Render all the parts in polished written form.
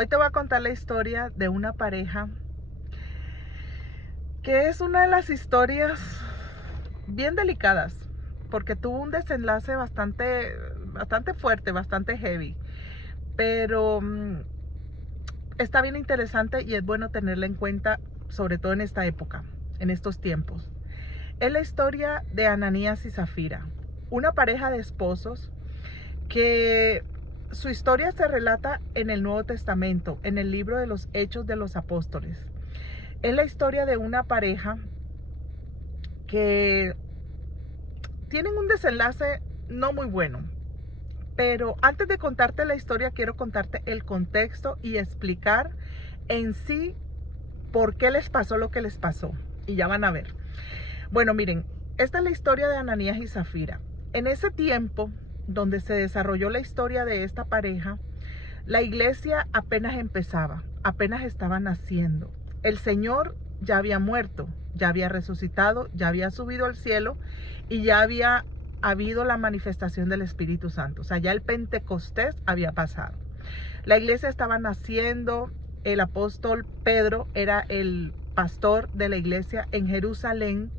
Hoy te voy a contar la historia de una pareja que es una de las historias bien delicadas, porque tuvo un desenlace bastante fuerte, bastante heavy, pero está bien interesante y es bueno tenerla en cuenta, sobre todo en esta época, en estos tiempos. Es la historia de Ananías y Zafira, una pareja de esposos que su historia se relata en el Nuevo Testamento, en el libro de los Hechos de los Apóstoles. Es la historia de una pareja que tienen un desenlace no muy bueno. Pero antes de contarte la historia, quiero contarte el contexto y explicar en sí por qué les pasó lo que les pasó. Y ya van a ver. Bueno, miren, esta es la historia de Ananías y Zafira. En ese tiempo donde se desarrolló la historia de esta pareja, la iglesia apenas empezaba, apenas estaba naciendo. El Señor ya había muerto, ya había resucitado, ya había subido al cielo y ya había habido la manifestación del Espíritu Santo. O sea, ya el Pentecostés había pasado. La iglesia estaba naciendo, el apóstol Pedro era el pastor de la iglesia en Jerusalén.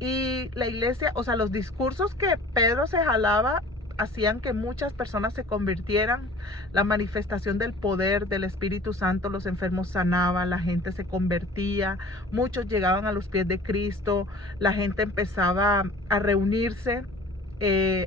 Y la iglesia, o sea, los discursos que Pedro se jalaba hacían que muchas personas se convirtieran. La manifestación del poder del Espíritu Santo, los enfermos sanaban, la gente se convertía, muchos llegaban a los pies de Cristo, la gente empezaba a reunirse.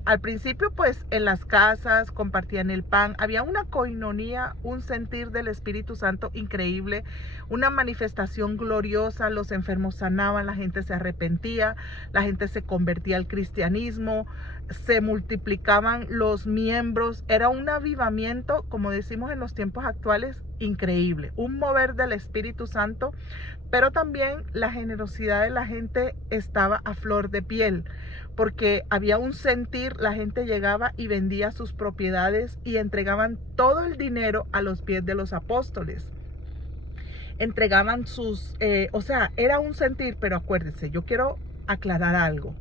Al principio pues en las casas compartían el pan, había una coinonía, un sentir del Espíritu Santo increíble, una manifestación gloriosa, los enfermos sanaban, la gente se arrepentía, la gente se convertía al cristianismo, se multiplicaban los miembros, era un avivamiento, como decimos en los tiempos actuales, increíble, un mover del Espíritu Santo, pero también la generosidad de la gente estaba a flor de piel, porque había un sentir, la gente llegaba y vendía sus propiedades y entregaban todo el dinero a los pies de los apóstoles. Entregaban o sea, era un sentir, pero acuérdense, yo quiero aclarar algo.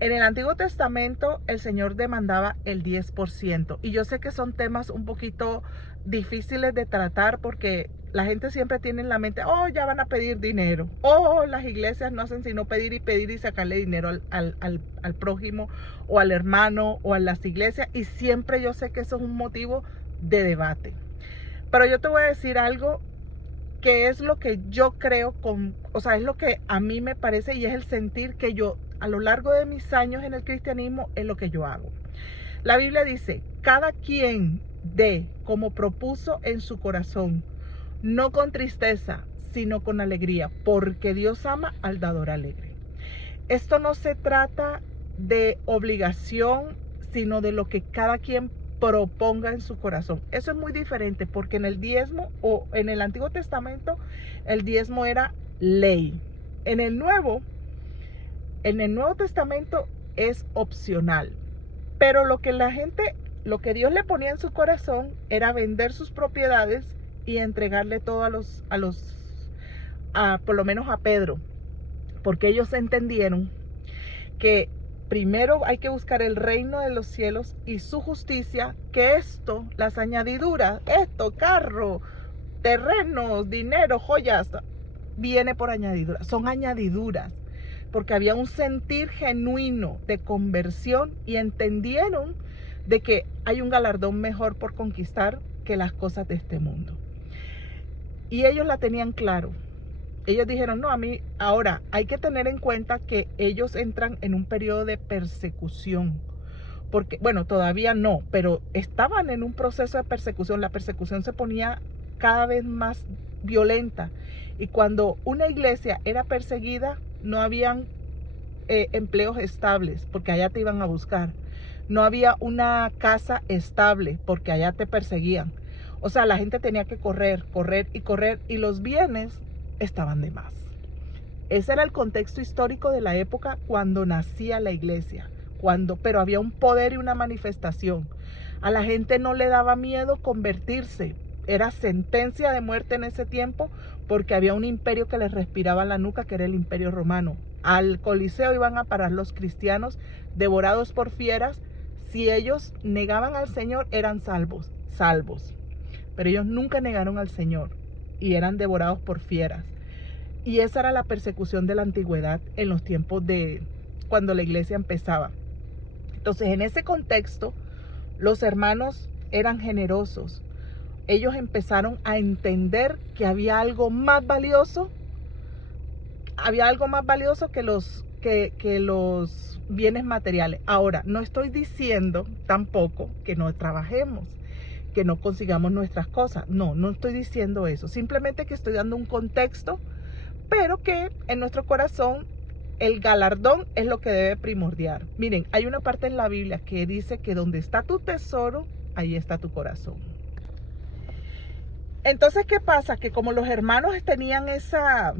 En el Antiguo Testamento el Señor demandaba el 10%. Y yo sé que son temas un poquito difíciles de tratar porque la gente siempre tiene en la mente, oh, ya van a pedir dinero. Oh, las iglesias no hacen sino pedir y sacarle dinero al prójimo o al hermano o a las iglesias. Y siempre yo sé que eso es un motivo de debate. Pero yo te voy a decir algo que es lo que yo creo, o sea, es lo que a mí me parece y es el sentir que yo a lo largo de mis años en el cristianismo es lo que yo hago. La Biblia dice, cada quien dé como propuso en su corazón, no con tristeza, sino con alegría, porque Dios ama al dador alegre. Esto no se trata de obligación, sino de lo que cada quien proponga en su corazón. Eso es muy diferente porque en el diezmo o en el Antiguo Testamento el diezmo era ley. En el Nuevo Testamento es opcional. Pero lo que Dios le ponía en su corazón era vender sus propiedades y entregarle todo por lo menos a Pedro, porque ellos entendieron que primero hay que buscar el reino de los cielos y su justicia, que las añadiduras, carro, terrenos, dinero, joyas, viene por añadidura, son añadiduras, porque había un sentir genuino de conversión y entendieron de que hay un galardón mejor por conquistar que las cosas de este mundo. Y ellos la tenían claro. Ellos dijeron, no, ahora hay que tener en cuenta que ellos entran en un periodo de persecución. Porque, bueno, todavía no, pero estaban en un proceso de persecución. La persecución se ponía cada vez más violenta. Y cuando una iglesia era perseguida, no habían empleos estables, porque allá te iban a buscar. No había una casa estable, porque allá te perseguían. O sea, la gente tenía que correr, y los bienes estaban de más. Ese era el contexto histórico de la época cuando nacía la iglesia, pero había un poder y una manifestación. A la gente no le daba miedo convertirse, era sentencia de muerte en ese tiempo porque había un imperio que les respiraba en la nuca, que era el Imperio Romano. Al Coliseo iban a parar los cristianos devorados por fieras. Si ellos negaban al Señor, eran salvos. pero ellos nunca negaron al Señor y eran devorados por fieras. Y esa era la persecución de la antigüedad en los tiempos de cuando la iglesia empezaba. Entonces, en ese contexto, los hermanos eran generosos. Ellos empezaron a entender que había algo más valioso que los bienes materiales. Ahora, no estoy diciendo tampoco que no trabajemos, que no consigamos nuestras cosas. No, no estoy diciendo eso. Simplemente que estoy dando un contexto, pero que en nuestro corazón el galardón es lo que debe primordiar. Miren, hay una parte en la Biblia que dice que donde está tu tesoro, ahí está tu corazón. Entonces, ¿qué pasa? Que como los hermanos tenían esa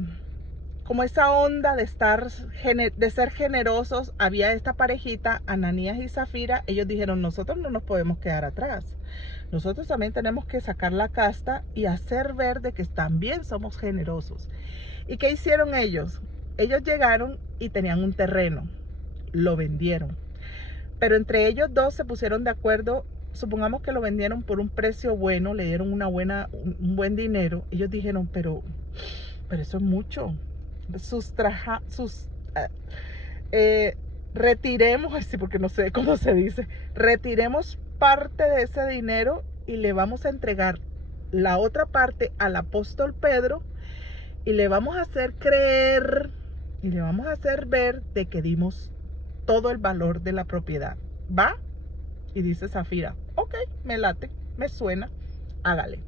onda de ser generosos, había esta parejita, Ananías y Zafira. Ellos dijeron, nosotros no nos podemos quedar atrás. Nosotros también tenemos que sacar la casta y hacer ver de que también somos generosos. ¿Y qué hicieron ellos? Ellos llegaron y tenían un terreno, lo vendieron. Pero entre ellos dos se pusieron de acuerdo. Supongamos que lo vendieron por un precio bueno, le dieron un buen dinero. Ellos dijeron, pero eso es mucho. Retiremos, así porque no sé cómo se dice, retiremos parte de ese dinero y le vamos a entregar la otra parte al apóstol Pedro y le vamos a hacer creer y le vamos a hacer ver de que dimos todo el valor de la propiedad. ¿Va? Y dice Zafira, ok, me late, me suena, hágale.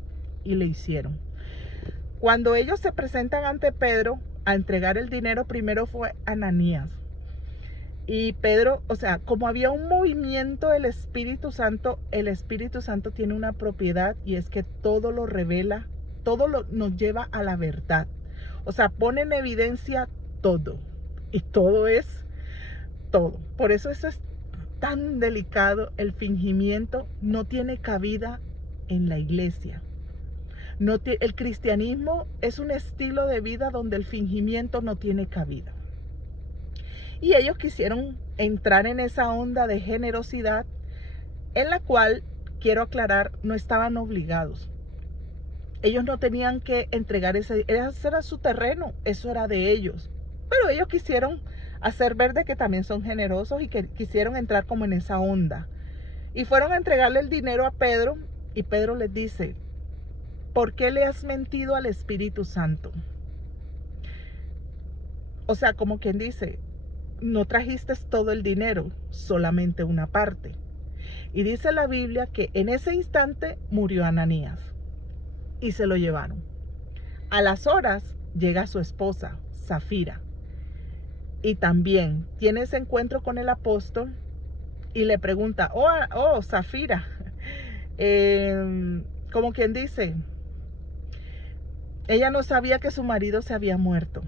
Y le hicieron. Cuando ellos se presentan ante Pedro a entregar el dinero, primero fue Ananías. Y Pedro, o sea, como había un movimiento del Espíritu Santo, el Espíritu Santo tiene una propiedad y es que todo lo revela, nos lleva a la verdad. O sea, pone en evidencia todo. Y todo es todo. Por eso es tan delicado. El fingimiento no tiene cabida en la iglesia. El cristianismo es un estilo de vida donde el fingimiento no tiene cabida. Y ellos quisieron entrar en esa onda de generosidad en la cual, quiero aclarar, no estaban obligados. Ellos no tenían que entregar ese era su terreno, eso era de ellos. Pero ellos quisieron hacer ver de que también son generosos y que quisieron entrar como en esa onda. Y fueron a entregarle el dinero a Pedro y Pedro les dice, ¿por qué le has mentido al Espíritu Santo? O sea, como quien dice, no trajiste todo el dinero, solamente una parte. Y dice la Biblia que en ese instante murió Ananías y se lo llevaron. A las horas llega su esposa, Zafira, y también tiene ese encuentro con el apóstol y le pregunta, oh Zafira, como quien dice, ella no sabía que su marido se había muerto.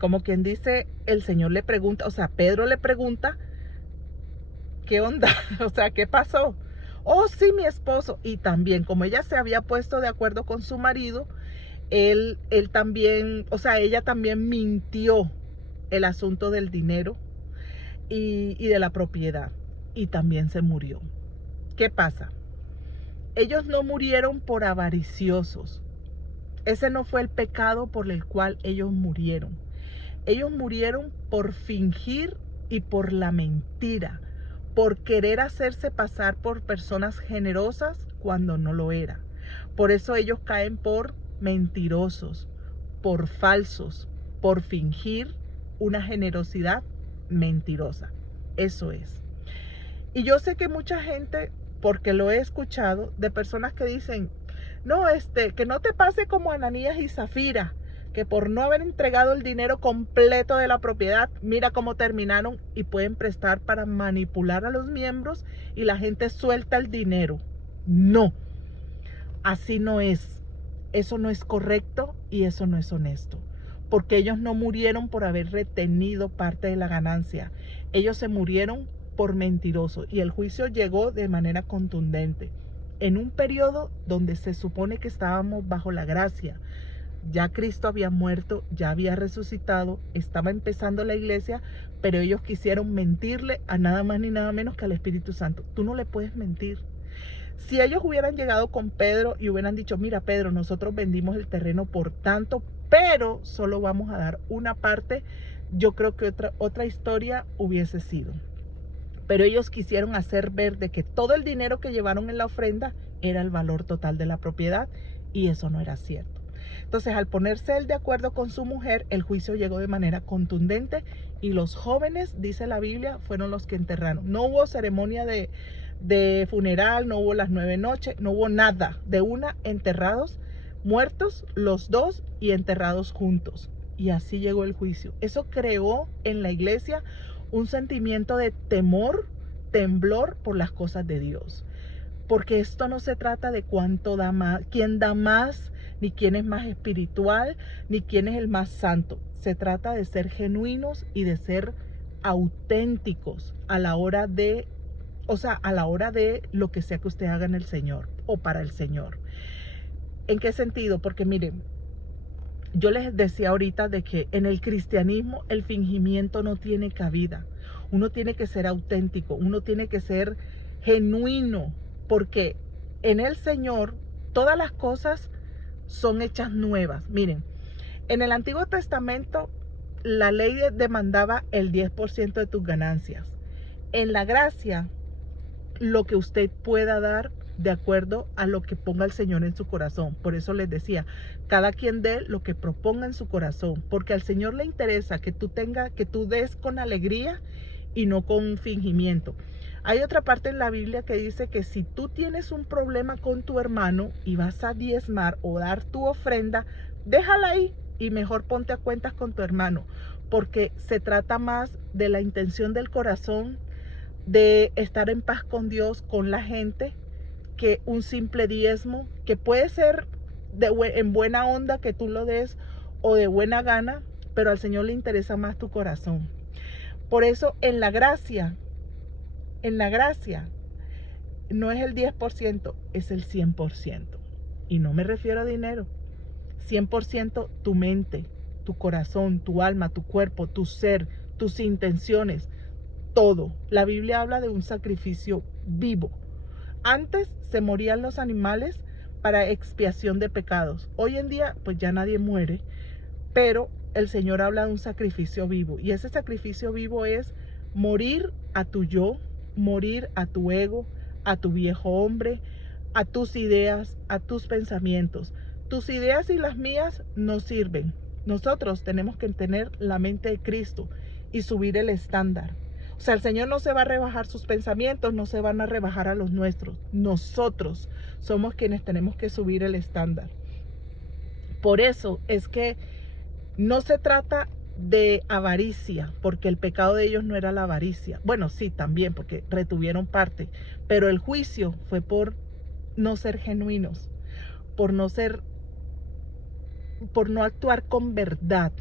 Como quien dice, el Señor le pregunta, o sea, Pedro le pregunta, ¿qué onda? O sea, ¿qué pasó? Oh, sí, mi esposo. Y también, como ella se había puesto de acuerdo con su marido, él también, o sea, ella también mintió el asunto del dinero y de la propiedad. Y también se murió. ¿Qué pasa? Ellos no murieron por avariciosos. Ese no fue el pecado por el cual ellos murieron. Ellos murieron por fingir y por la mentira, por querer hacerse pasar por personas generosas cuando no lo era. Por eso ellos caen por mentirosos, por falsos, por fingir una generosidad mentirosa. Eso es. Y yo sé que mucha gente, porque lo he escuchado, de personas que dicen, no, que no te pase como Ananías y Zafira, que por no haber entregado el dinero completo de la propiedad, mira cómo terminaron y pueden prestar para manipular a los miembros y la gente suelta el dinero. No, así no es. Eso no es correcto y eso no es honesto. Porque ellos no murieron por haber retenido parte de la ganancia. Ellos se murieron por mentirosos y el juicio llegó de manera contundente. En un periodo donde se supone que estábamos bajo la gracia. Ya Cristo había muerto, ya había resucitado, estaba empezando la iglesia, pero ellos quisieron mentirle a nada más ni nada menos que al Espíritu Santo. Tú no le puedes mentir. Si ellos hubieran llegado con Pedro y hubieran dicho, mira Pedro, nosotros vendimos el terreno por tanto, pero solo vamos a dar una parte, yo creo que otra historia hubiese sido. Pero ellos quisieron hacer ver de que todo el dinero que llevaron en la ofrenda era el valor total de la propiedad, y eso no era cierto. Entonces, al ponerse él de acuerdo con su mujer, el juicio llegó de manera contundente, y los jóvenes, dice la Biblia, fueron los que enterraron. No hubo ceremonia de funeral, no hubo las 9 noches, no hubo nada. De una, enterrados, muertos los dos y enterrados juntos. Y así llegó el juicio. Eso creó en la iglesia un sentimiento de temor, temblor por las cosas de Dios. Porque esto no se trata de cuánto da más, quién da más, ni quién es más espiritual, ni quién es el más santo. Se trata de ser genuinos y de ser auténticos a la hora de, a la hora de lo que sea que usted haga en el Señor o para el Señor. ¿En qué sentido? Porque miren, yo les decía ahorita de que en el cristianismo el fingimiento no tiene cabida. Uno tiene que ser auténtico, uno tiene que ser genuino, porque en el Señor todas las cosas son hechas nuevas. Miren, en el Antiguo Testamento la ley demandaba el 10% de tus ganancias. En la gracia, lo que usted pueda dar de acuerdo a lo que ponga el Señor en su corazón. Por eso les decía, cada quien dé lo que proponga en su corazón, porque al Señor le interesa que tú des con alegría y no con fingimiento. Hay otra parte en la Biblia que dice que si tú tienes un problema con tu hermano y vas a diezmar o dar tu ofrenda, déjala ahí y mejor ponte a cuentas con tu hermano, porque se trata más de la intención del corazón, de estar en paz con Dios, con la gente, que un simple diezmo, que puede ser en buena onda que tú lo des o de buena gana, pero al Señor le interesa más tu corazón. Por eso en la gracia no es el 10%, es el 100%. Y no me refiero a dinero. 100% tu mente, tu corazón, tu alma, tu cuerpo, tu ser, tus intenciones, todo. La Biblia habla de un sacrificio vivo. Antes se morían los animales para expiación de pecados. Hoy en día, pues ya nadie muere, pero el Señor habla de un sacrificio vivo. Y ese sacrificio vivo es morir a tu yo, morir a tu ego, a tu viejo hombre, a tus ideas, a tus pensamientos. Tus ideas y las mías no sirven. Nosotros tenemos que tener la mente de Cristo y subir el estándar. O sea, el Señor no se va a rebajar sus pensamientos, no se van a rebajar a los nuestros. Nosotros somos quienes tenemos que subir el estándar. Por eso es que no se trata de avaricia, porque el pecado de ellos no era la avaricia. Bueno, sí, también, porque retuvieron parte. Pero el juicio fue por no ser genuinos, por no actuar con verdad.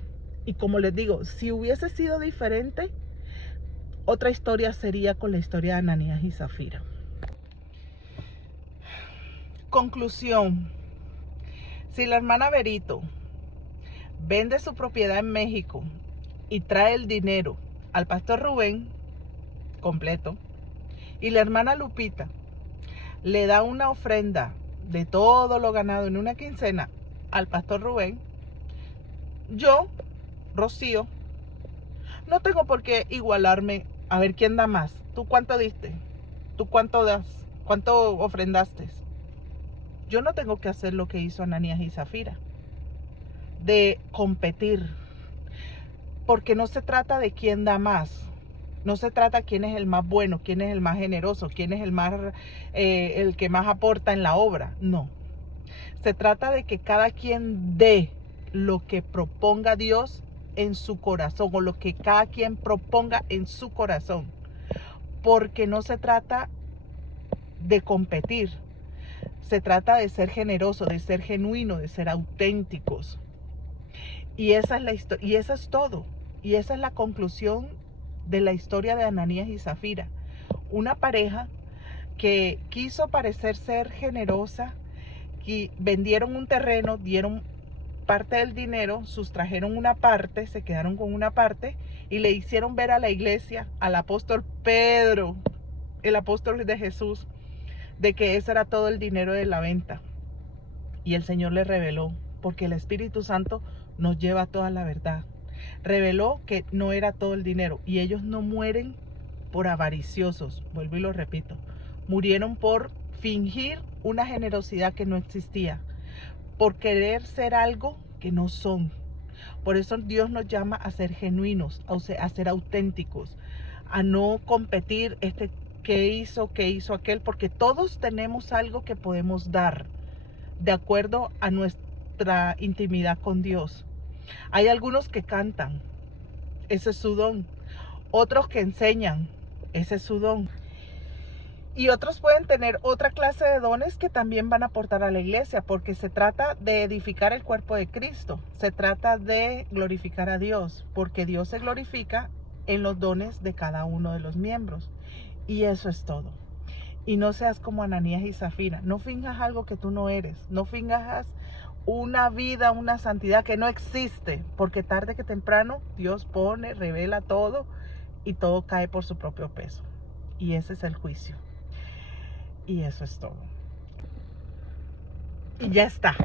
Y como les digo, si hubiese sido diferente, otra historia sería con la historia de Ananías y Zafira. Conclusión. Si la hermana Berito vende su propiedad en México y trae el dinero al pastor Rubén completo, y la hermana Lupita le da una ofrenda de todo lo ganado en una quincena al pastor Rubén, yo, Rocío, no tengo por qué igualarme a ver quién da más. ¿Tú cuánto diste? ¿Tú cuánto das? ¿Cuánto ofrendaste? Yo no tengo que hacer lo que hizo Ananías y Zafira, de competir, porque no se trata de quién da más. No se trata quién es el más bueno, quién es el más generoso, quién es el que más aporta en la obra. No. Se trata de que cada quien dé lo que proponga Dios en su corazón, o lo que cada quien proponga en su corazón, porque no se trata de competir, se trata de ser generoso, de ser genuino, de ser auténticos. Y esa es la historia, y eso es todo, y esa es la conclusión de la historia de Ananías y Zafira, una pareja que quiso parecer ser generosa, que vendieron un terreno, dieron parte del dinero, sustrajeron una parte, se quedaron con una parte y le hicieron ver a la iglesia, al apóstol Pedro, el apóstol de Jesús, de que ese era todo el dinero de la venta. Y el Señor le reveló, porque el Espíritu Santo nos lleva a toda la verdad. Reveló que no era todo el dinero y ellos no mueren por avariciosos, vuelvo y lo repito, murieron por fingir una generosidad que no existía, por querer ser algo que no son. Por eso Dios nos llama a ser genuinos, a ser auténticos, a no competir qué hizo aquel, porque todos tenemos algo que podemos dar de acuerdo a nuestra intimidad con Dios. Hay algunos que cantan, ese es su don. Otros que enseñan, ese es su don. Y otros pueden tener otra clase de dones que también van a aportar a la iglesia, porque se trata de edificar el cuerpo de Cristo. Se trata de glorificar a Dios, porque Dios se glorifica en los dones de cada uno de los miembros. Y eso es todo. Y no seas como Ananías y Zafira. No finjas algo que tú no eres. No finjas una vida, una santidad que no existe, porque tarde que temprano Dios revela todo y todo cae por su propio peso. Y ese es el juicio. Y eso es todo. Y ya está.